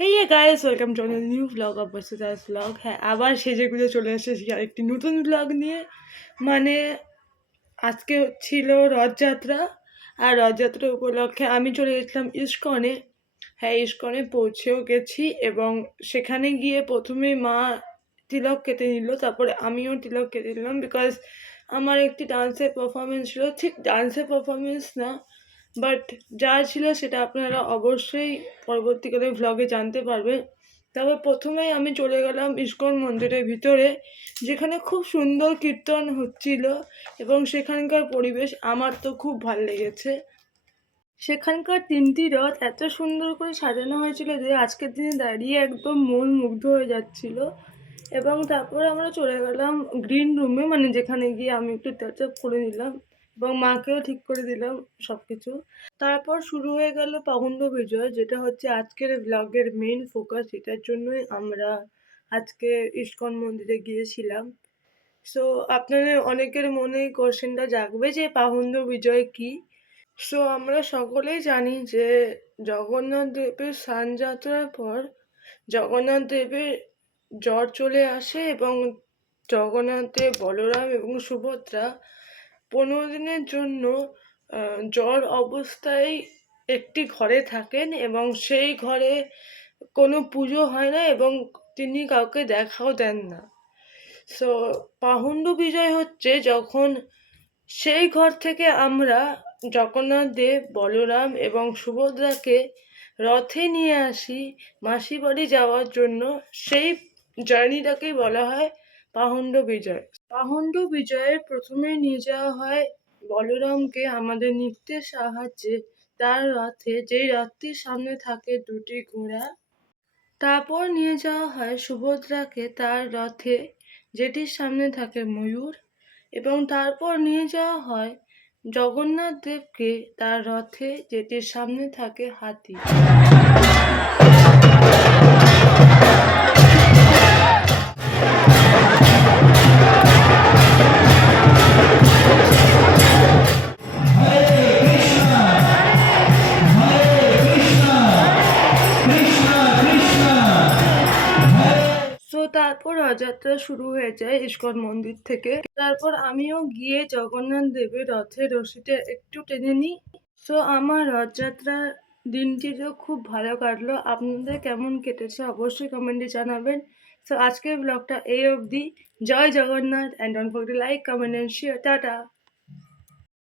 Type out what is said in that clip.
Hey guys, welcome to a new vlog of Basita's vlog. হ্যাঁ, আবার সেজে গুজে চলে এসেছি আরেকটি নতুন vlog নিয়ে। মানে আজকে ছিল রথযাত্রা, আর রথযাত্রা উপলক্ষে আমি চলে গেছিলাম ইস্কনে। হ্যাঁ, ইস্কনে পৌঁছেও গেছি এবং সেখানে গিয়ে প্রথমে মা তিলক কেটে নিল, তারপরে আমিও তিলক কেটে নিলাম বিকজ আমার একটি ডান্সের পারফরমেন্স ছিল। ঠিক ডান্সের পারফরমেন্স না, বাট যা ছিল সেটা আপনারা অবশ্যই পরবর্তীকালে ভ্লগে জানতে পারবেন। তবে প্রথমেই আমি চলে গেলাম ইস্কন মন্দিরের ভিতরে, যেখানে খুব সুন্দর কীর্তন হচ্ছিল এবং সেখানকার পরিবেশ আমার তো খুব ভালো লেগেছে। সেখানকার 3টি রথ এত সুন্দর করে সাজানো হয়েছিল যে আজকের দিনে দাঁড়িয়ে একদম মন মুগ্ধ হয়ে যাচ্ছিল। এবং তারপরে আমরা চলে গেলাম গ্রিন রুমে, মানে যেখানে গিয়ে আমি একটু টাচ আপ করে নিলাম এবং মাকেও ঠিক করে দিলাম সব কিছু। তারপর শুরু হয়ে গেল পাবন্দ বিজয়, যেটা হচ্ছে আজকের ব্লগের মেইন ফোকাস। এটার জন্যই আমরা আজকে ইস্কন মন্দিরে গিয়েছিলাম। সো আপনাদের অনেকের মনে কোশ্চেনটা জাগবে যে পাবন্দ বিজয় কি। সো আমরা সকলেই জানি যে জগন্নাথ দেবের স্নানযাত্রার পর জগন্নাথ দেবের জ্বর চলে আসে এবং জগন্নাথ দেব, বলরাম এবং সুভদ্রা 15 দিনের জন্য জ্বর অবস্থায় একটি ঘরে থাকেন এবং সেই ঘরে কোনো পুজো হয় না এবং তিনি কাউকে দেখাও দেন না। সো পাহুন্ড বিজয় হচ্ছে যখন সেই ঘর থেকে আমরা জগন্নাথ দেব, বলরাম এবং সুভদ্রাকে রথে নিয়ে আসি মাসি বাড়ি যাওয়ার জন্য। সেই জার্নিটাকেই বলা হয় পাহুন্ড বিজয়। পাহুন্ড বিজয়ের প্রথমে নিয়ে যাওয়া হয় বলরামকে আমাদের নৃত্যের সাহায্যে তার রথে, যেই রথটির সামনে থাকে 2টি ঘোড়া। তারপর নিয়ে যাওয়া হয় সুভদ্রাকে তার রথে, যেটির সামনে থাকে ময়ূর। এবং তারপর নিয়ে যাওয়া হয় জগন্নাথ দেবকে তার রথে, যেটির সামনে থাকে হাতি। তো তারপর রথযাত্রা শুরু হয়ে যায় ইস্কন মন্দির থেকে। তারপর আমিও গিয়ে জগন্নাথ দেবের রথের রশিটা একটু টেনে নিই। সো আমার রথযাত্রার দিনটি তো খুব ভালো কাটলো। আপনাদের কেমন কেটেছে অবশ্যই কমেন্টে জানাবেন। সো আজকের ব্লগটা এই অবধি। জয় Jagannath, and don't forget to like, comment and share. Tata.